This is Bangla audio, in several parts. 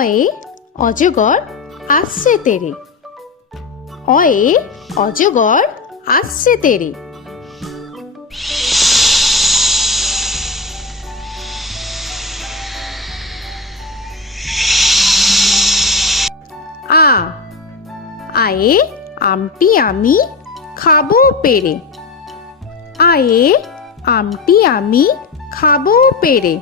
অয়ে অজগর আসছে তেরে। অয়ে অজগর আসছে তেরে। আ আয়ে আমটি আমি খাবো পেরে। আয়ে আমটি আমি খাবো পেরে।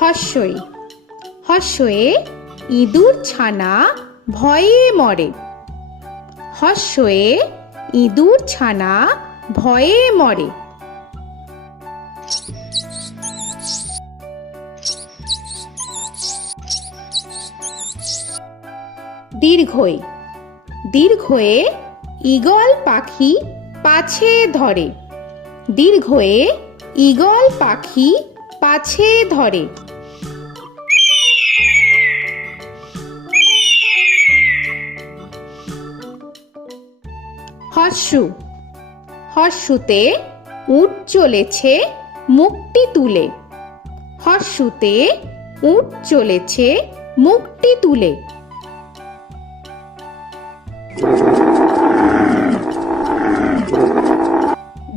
হর্ষই হর্ষয়ে ইঁদুর ছানা ভয়ে মরে। হর্ষয়ে ইঁদুর ছানা ভয়ে মরে। দীর্ঘই দীর্ঘয়ে ঈগল পাখি পাছে ধরে। দীর্ঘয়ে ঈগল পাখি পাছে ধরে। হর্ষু হর্ষুতে উট চলেছে মুখটি তুলে। হর্ষুতে উট চলেছে মুখটি তুলে।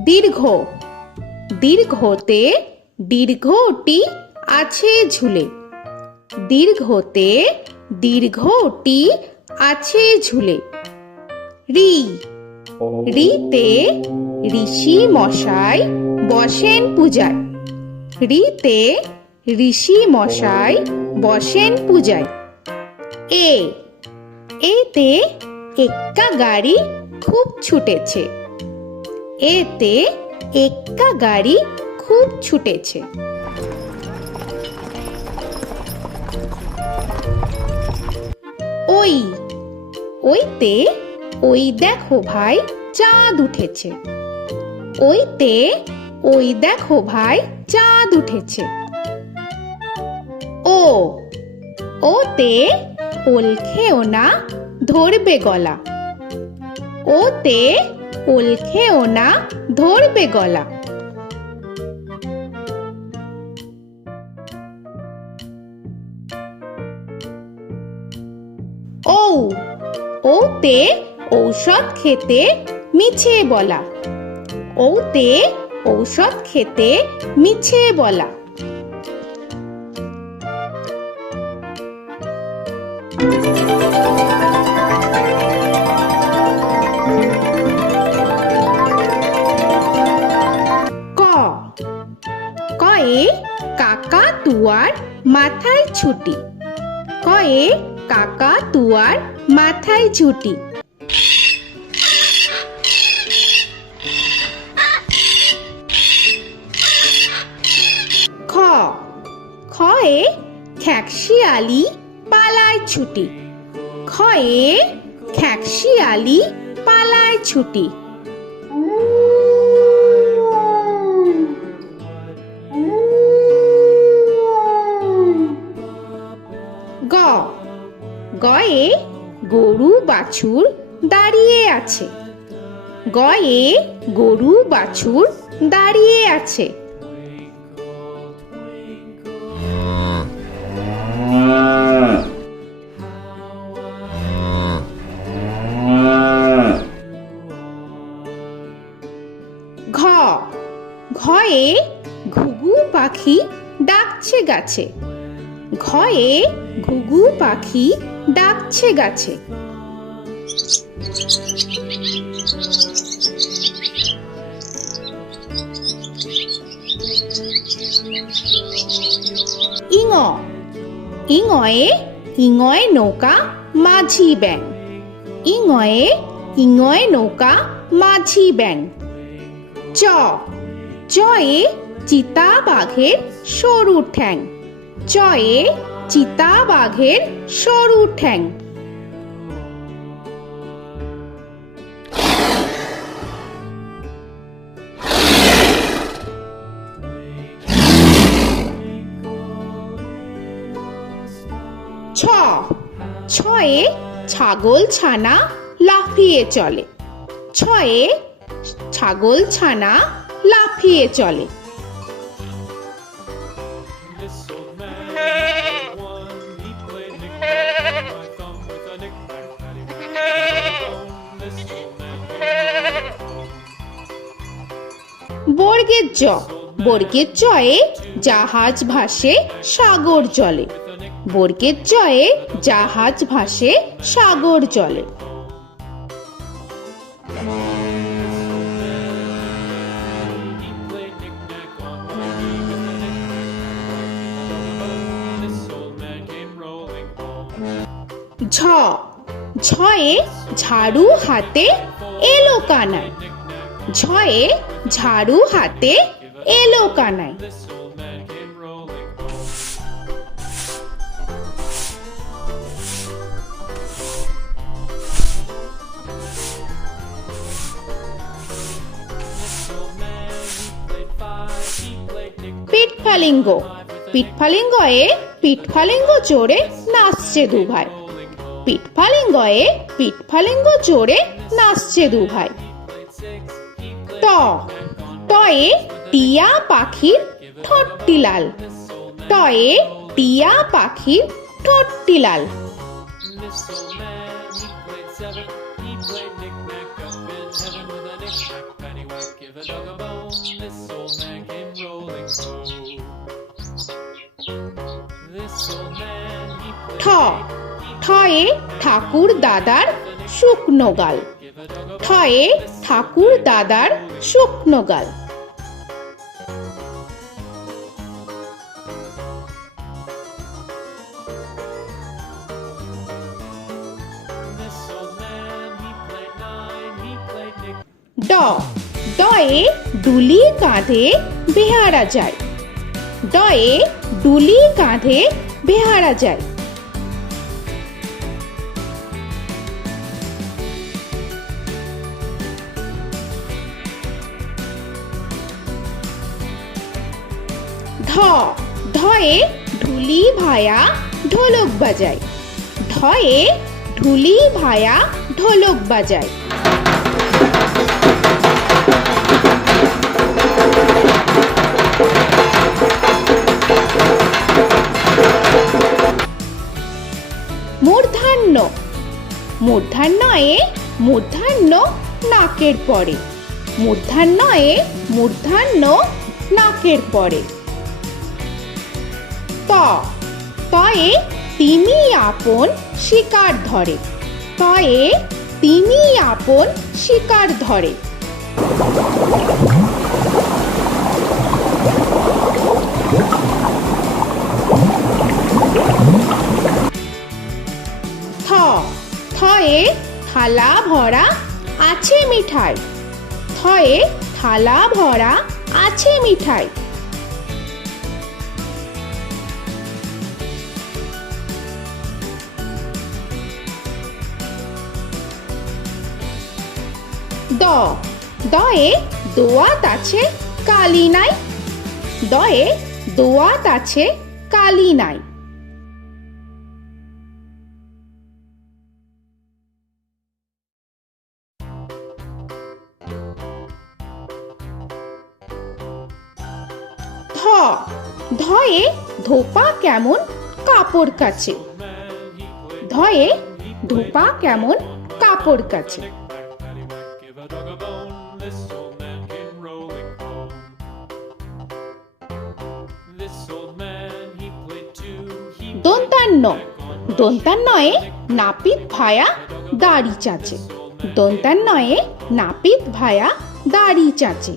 দীর্ঘ দীর্ঘতে দীর্ঘটি আছে ঝুলে। দীর্ঘতে দীর্ঘটি আছে ঝুলে। রি রিতে ঋষি মশাই বসেন পূজায়। রিতে ঋষি মশাই বসেন পূজায়। এ এতে এক্কা গাড়ি খুব ছুটেছে। এতে এক্কা গাড়ি খুব ছুটেছে। ওই ওইতে ওই দেখো ভাই চাঁদ উঠেছে। ওইতে ওই দেখো ভাই চাঁদ উঠেছে। ও ওতে ওল খেও না ধরবে গলা। ওতে ওল খেও না ধরবে গলা। ঔ ওতে ঔষধ খেতে মিছে বলা। ওতে ঔষধ খেতে মিছে বলা। ক কয়ে কাকা তুয়ার মাথায় ছুটি। কয়ে কাকা তুয়ার মাথায় ছুটি। খ খয়ে খ্যাকশিয়ালি পালায় ছুটি। খয়ে খ্যাকশিয়ালি পালায় ছুটি। গ গয়ে গরু বাছুর দাঁড়িয়ে আছে। গয়ে গরু বাছুর দাঁড়িয়ে আছে। ঘ ঘয়ে ঘুঘু পাখি ডাকছে গাছে। ঘয়ে ঘুঘু পাখি ডাকছে গাছে। ইঙ ইঙয়ে ইঙয় নৌকা মাঝি ব্যাং। ইঙয়ে ইঙয় নৌকা মাঝি ব্যাং। চ চয়ে চিতা বাঘের সরু ঠ্যাং। চয়ে চিতা বাঘের সরু ঠ্যাং। ছ ছয়ে ছাগল ছানা লাফিয়ে চলে। ছয়ে ছাগল ছানা লাফিয়ে চলে। বর্গের জ, বর্গের জয়ে জাহাজ ভাসে সাগর জলে। বর্গের জয়ে জাহাজ ভাসে সাগর জলে। ঝ, ঝয়ে ঝাড়ু হাতে এলো কানাই। ঝয়ে ঝাড়ু হাতে এলো কানাই। পিঠফালিঙ্গ, পিঠফালিঙ্গয়ে পিঠফালিঙ্গ চড়ে নাচছে দু ভাই। পিঠফালিঙ্গয়ে পিঠফালিঙ্গ চড়ে নাচছে দু ভাই। ট, টয়ে টিয়া পাখির ঠোঁটটি লাল। টয়ে টিয়া পাখির ঠোঁটটি লাল। ঠ, ঠয়ে ঠাকুর দাদার শুকনো গাল। ঠয়ে ঠাকুর দাদার শুকনো গাল। ড, ডয়ে ডুলি কাঁধে বেহারা যায়। ডয়ে ডুলি কাঁধে বেহারা যায়। ধ, ধয়ে ঢুলি ভায়া ঢোলক বাজায়। ধয়ে ঢুলি ভায়া ঢোলক বাজায়। মূর্ধন্য, মূর্ধন্যয়ে মূর্ধন্য নাকের পরে। মূর্ধন্যয়ে মূর্ধন্য নাকের পরে। ত, তয়ে তিমি আপন শিকার ধরে। তয়ে তিমি আপন শিকার ধরে। থ, থয়ে থালা ভরা আছে মিঠাই। থয়ে থালা ভরা আছে মিঠাই। দ, দয়ে দোয়াত আছে কালি নাই। দয়ে দোয়াত আছে কালি নাই। ধ, ধয়ে ধোপা কেমন কাপড় কাচে। ধয়ে ধোপা কেমন কাপড় কাচে। দন্তান্ন, দন্তান্নয়ে নাপিত ভায়া দাড়ি চাচে। দন্তান্নয়ে নাপিত ভায়া দাড়ি চাচে।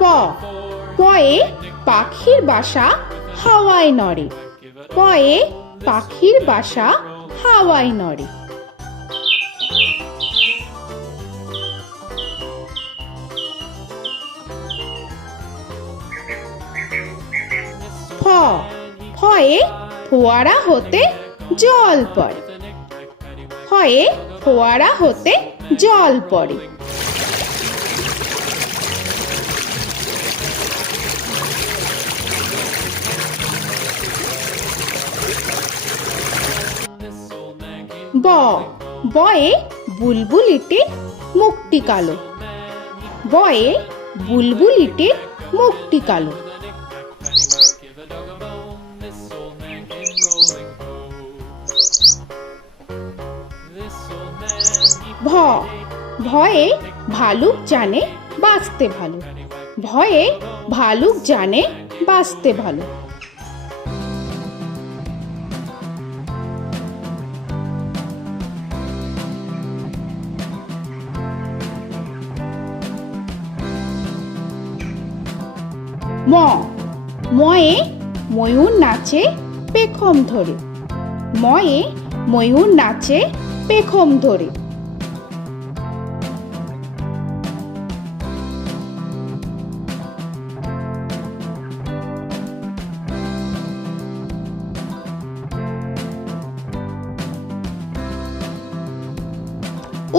প, পয়ে পাখির বাসা হাওয়ায় নড়ে। পয়ে পাখির বাসা হাওয়ায় নড়ে। ফ, ফয়ে ফোয়ারা হতে জল পড়ে। ফয়ে ফোয়ারা হতে জল পড়ে। ব বয়ে বুলবুলিটির মুখটি কালো। বয়ে বুলবুলিটির মুখটি কালো। ভ ভয়ে ভালুক জানে বাঁচতে ভালো। ভয়ে ভালুক জানে বাঁচতে ভালো। ম ময়ে ময়ূর নাচে পেখম ধরে। ময়ে ময়ূর নাচে পেখম ধরে।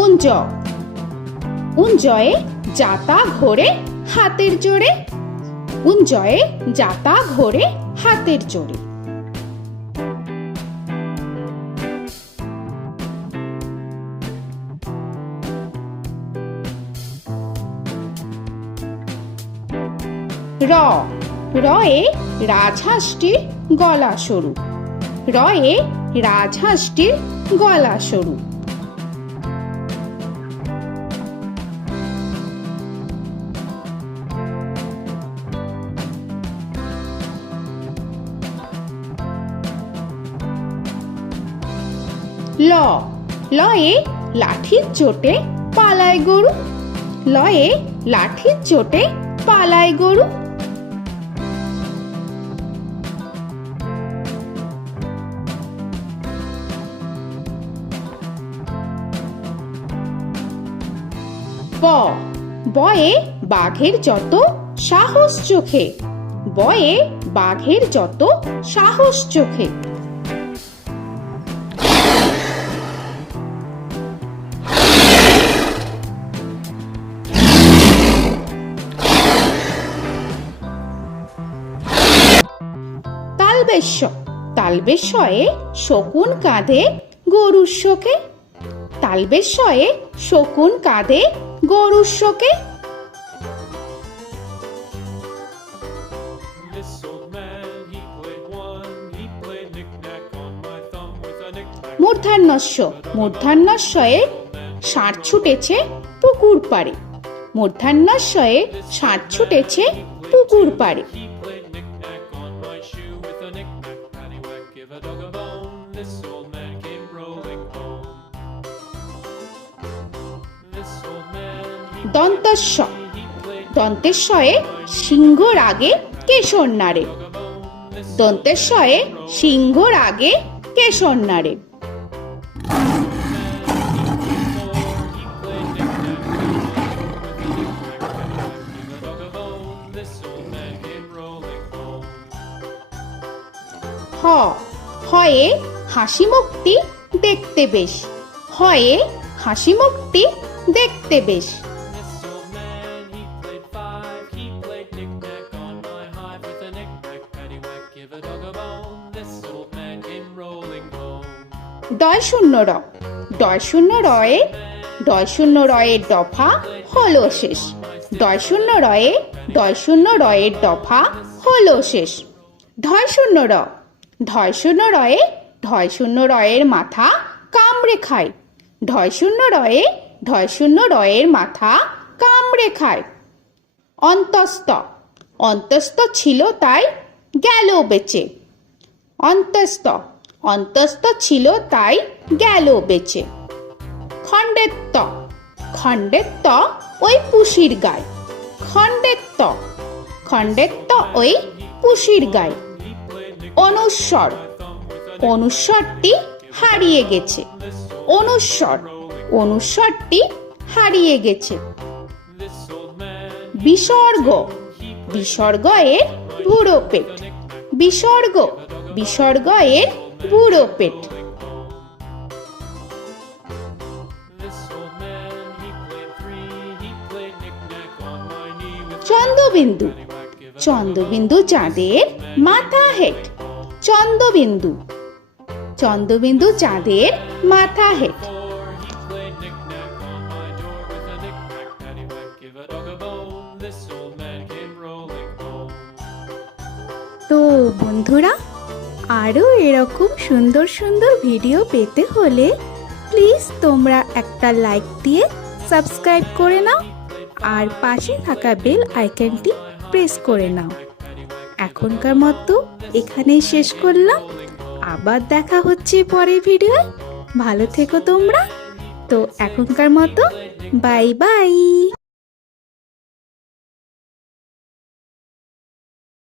উঞ্জ উঞ্জয়ে যাতা ঘোরে হাতের জোরে। উঞ্জয়ে যাতা ঘোরে হাতের জোরে। র রয়ে রাজহাঁসটির গলা সরু। রয়ে রাজহাঁসটির গলা সরু। ল লয়ে লাঠির চোটে পালায় গরু। লয়ে লাঠির চোটে পালায় গরু। ব বয়ে বাঘের যত সাহস চোখে। বয়ে বাঘের যত সাহস চোখে। তালবেশ্য তালবেশ্যয়ে শকুন কাঁধে গরুর শোকে। তালবেশ্যয়ে শকুন কাঁধে গরুর শোকে। মূর্ধন্যস্য মূর্ধন্যস্বয়ে ষাঁড় ছুটেছে পুকুর পাড়ে। মূর্ধন্যস্বয়ে ষাঁড় ছুটেছে পুকুর পাড়ে। দন্তস্ব দন্তেশ্বয়ে সিংহর আগে কেশর নাড়ে। দন্তেশ্বয়ে সিংহর আগে কেশর নাড়ে। হ হয়ে হাসি মুখটি দেখতে বেশ। হয়ে হাসি মুখটি দেখতে বেশ। ডয় শূন্য র ডয় শূন্য রয়ে ডয় শূন্য রয়ের দফা হলো শেষ। ডয় শূন্য রয়ে ডয় শূন্য রয়ের দফা হলো শেষ। ঢয় শূন্য র ঢয় শূন্য রয়ে ঢয় শূন্য রয়ের মাথা কামড়ে খায়। ঢয় শূন্য রয়ে ঢয় শূন্য রয়ের মাথা কামড়ে খায়। অন্তস্থ অন্তস্থ ছিল তাই গেল বেঁচে। অন্তস্থ অন্তস্থ ছিল তাই গেল বেঁচে। খণ্ডেত্ব খণ্ডেত্ব ওই পুষির গায়। খণ্ডেত্ব খণ্ডেত্ব ওই পুষির গায়। অনুস্বর অনুস্বরটি হারিয়ে গেছে। অনুস্বর অনুস্বরটি হারিয়ে গেছে। বিসর্গ বিসর্গ এর বুড়ো পেট। বিসর্গ বিসর্গ এর বুড়ো পেট। চন্দ্রবিন্দু চন্দ্রবিন্দু চাঁদের মাথা হেট। চন্দ্রবিন্দু চন্দ্রবিন্দু চাঁদের মাথা হেড। তো বন্ধুরা, আরও এরকম সুন্দর সুন্দর ভিডিও পেতে হলে প্লিজ তোমরা একটা লাইক দিয়ে সাবস্ক্রাইব করে নাও আর পাশে থাকা বেল আইকনটি প্রেস করে নাও। এখনকার মতো এখানেই শেষ করলাম, আবার দেখা হচ্ছে পরের ভিডিও। ভালো থেকো তোমরা। তো এখনকার মতো বাই বাই।